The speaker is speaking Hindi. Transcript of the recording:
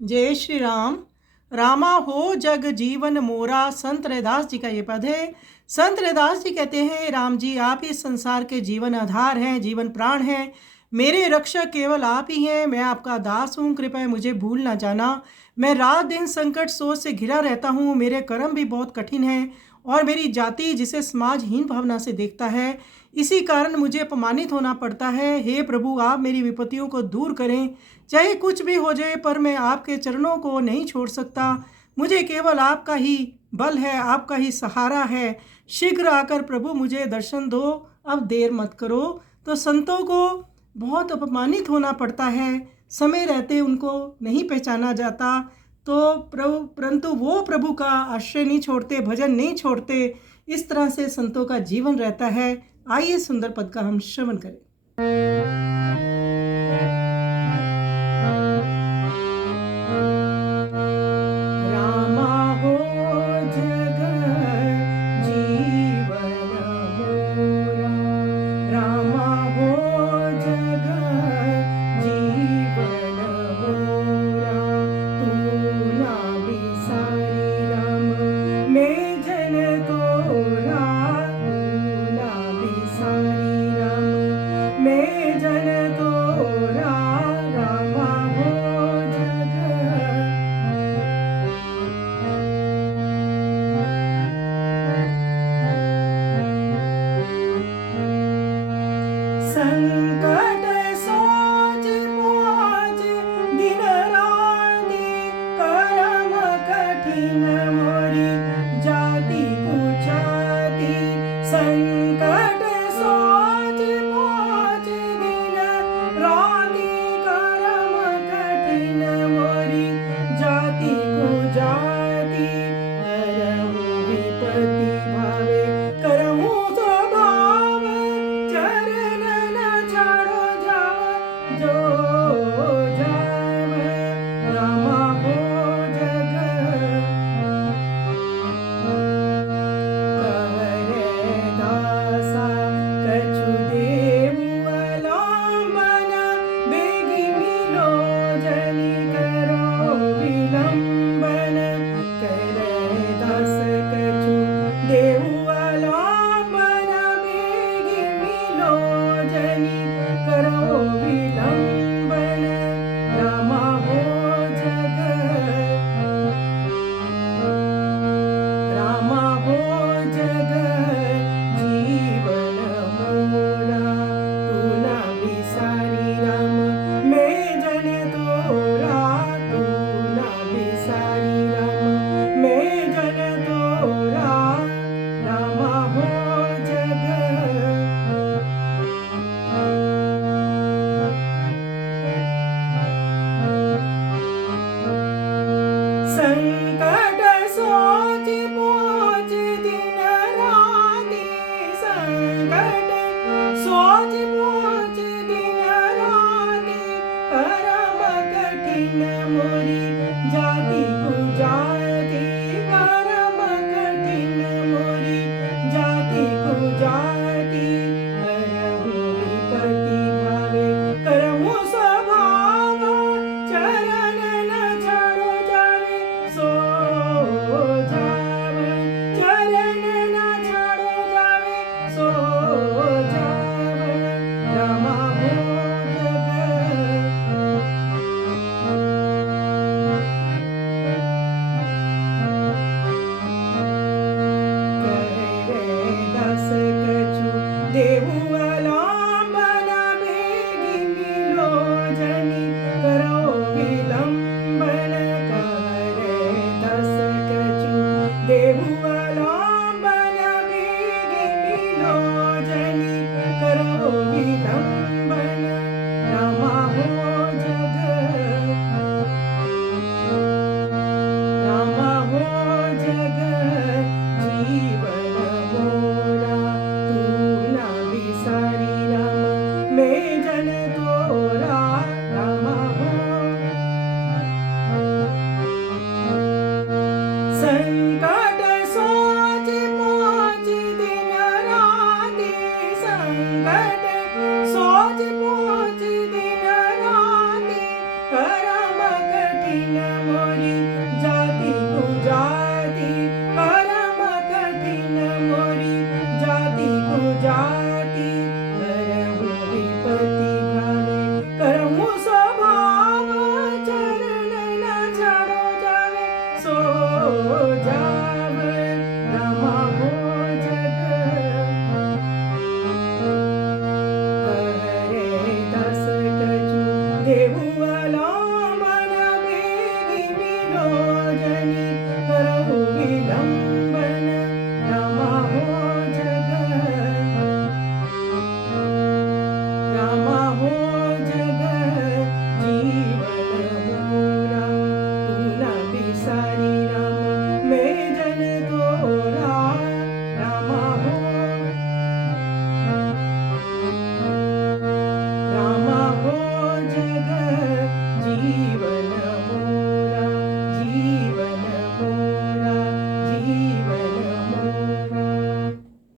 जय श्री राम। रामा हो जग जीवन मोरा, संत रैदास जी का ये पद है। संत रैदास जी कहते हैं, राम जी आप ही संसार के जीवन आधार हैं, जीवन प्राण हैं। मेरे रक्षक केवल आप ही हैं। मैं आपका दास हूँ, कृपया मुझे भूल ना जाना। मैं रात दिन संकट सोच से घिरा रहता हूँ। मेरे कर्म भी बहुत कठिन हैं और मेरी जाति जिसे समाजहीन भावना से देखता है, इसी कारण मुझे अपमानित होना पड़ता है। हे प्रभु, आप मेरी विपत्तियों को दूर करें। चाहे कुछ भी हो जाए, पर मैं आपके चरणों को नहीं छोड़ सकता। मुझे केवल आपका ही बल है, आपका ही सहारा है। शीघ्र आकर प्रभु मुझे दर्शन दो, अब देर मत करो। तो संतों को बहुत अपमानित होना पड़ता है, समय रहते उनको नहीं पहचाना जाता। तो प्रभु, परंतु वो प्रभु का आश्रय नहीं छोड़ते, भजन नहीं छोड़ते। इस तरह से संतों का जीवन रहता है। आइए सुंदर पद का हम श्रवण करें। रामा हो जग जीवन मोरा, रामा हो जग जीवन मोरा। तू ना बिसारी राम मैं जन तोरा, तू ना बिसारी राम मैं जन तोरा। रामा हो जग संकट सोच पहुँच दिन राति, कर्म कठिन मोरी जाति कुचाती। संकट सोच पहुँच दिन राति, कर्म कठिन मोरी जाति कुचाती। हरहु विपत्ति भावे करहु स्वभाव, चरण न छाड़ो जाव जो जाव। रामा हो जग कहरे दासा, कछु देव अवलंबन। बेगी मिलो जनि करो विलंबन। कहरे दास कछु देव अवलंबन, बेगी मिलो जनि करो विलंबन। रामा हो जग, रामा हो जग जीवन मोरा। तू ना बिसारी राम मैं जन तोरा, तू ना बिसारी राम मैं जन तोरा। रामा हो जग संकट सोच पहुँच दिन राति। संकट सोच पहुँच दिन राति, कर्म कठिन मोरी जाति कुचाती। कर्म कठिन मोरी जाति कुचाती। हरहु विपत्ति भावे करहु स्वभाव, चरण न छाड़ो जावे सो जाव। चरण न छाड़ो जावे सो जाव। रामा हो कहरे दास कछु देव अवलंबन। बेगी मिलो जनि करो विलंबन। कहरे दास कछु देव अवलंबन। बेगी मिलो जनि करो विलंबन। रामा हो जग, रामा हो जग जीवन मोरा। तू ना बिसारी राम मैं जन तोरा। रामा हो संकट सोच पहुँच दिन राति। संकट सोच पहुँच दिन राति, कर्म कठिन मोरी